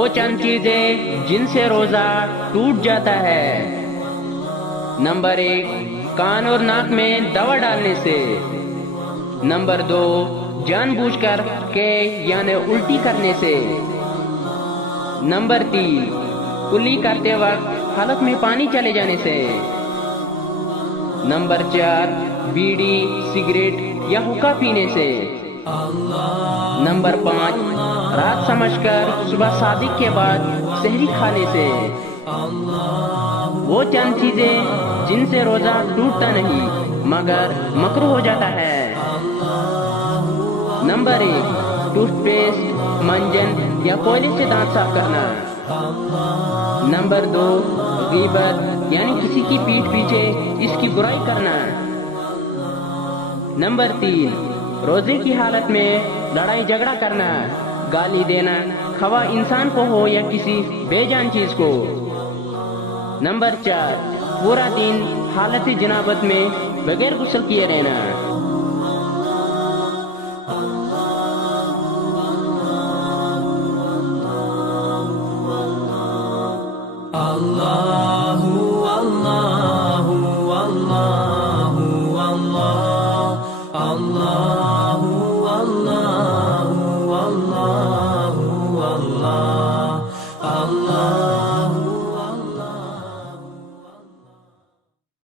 وہ چند چیزیں جن سے روزہ ٹوٹ جاتا ہے۔ نمبر 1، کان اور ناک میں دوا ڈالنے سے۔ نمبر 2، جان بوجھ کر کے یعنی الٹی کرنے سے۔ نمبر 3، کلی کرتے وقت حلق میں پانی چلے جانے سے۔ نمبر 4، بیڑی، سگریٹ یا حقہ پینے سے۔ نمبر 5، رات سمجھ کر صبح صادق کے بعد سحری کھانے سے۔ وہ چند چیزیں جن سے روزہ ٹوٹتا نہیں مگر مکروہ ہو جاتا ہے۔ نمبر 1، ٹوتھ پیسٹ، منجن یا کوئلے سے دانت صاف کرنا۔ نمبر 2، غیبت یعنی کسی کی پیٹھ پیچھے اس کی برائی کرنا۔ نمبر 3، روزے کی حالت میں لڑائی جھگڑا کرنا، گالی دینا، خواہ انسان کو ہو یا کسی بے جان چیز کو۔ نمبر 4، پورا دن حالت جنابت میں بغیر غسل کیے رہنا۔ اللہ اللہ اللہ اللہ اللہ اللہ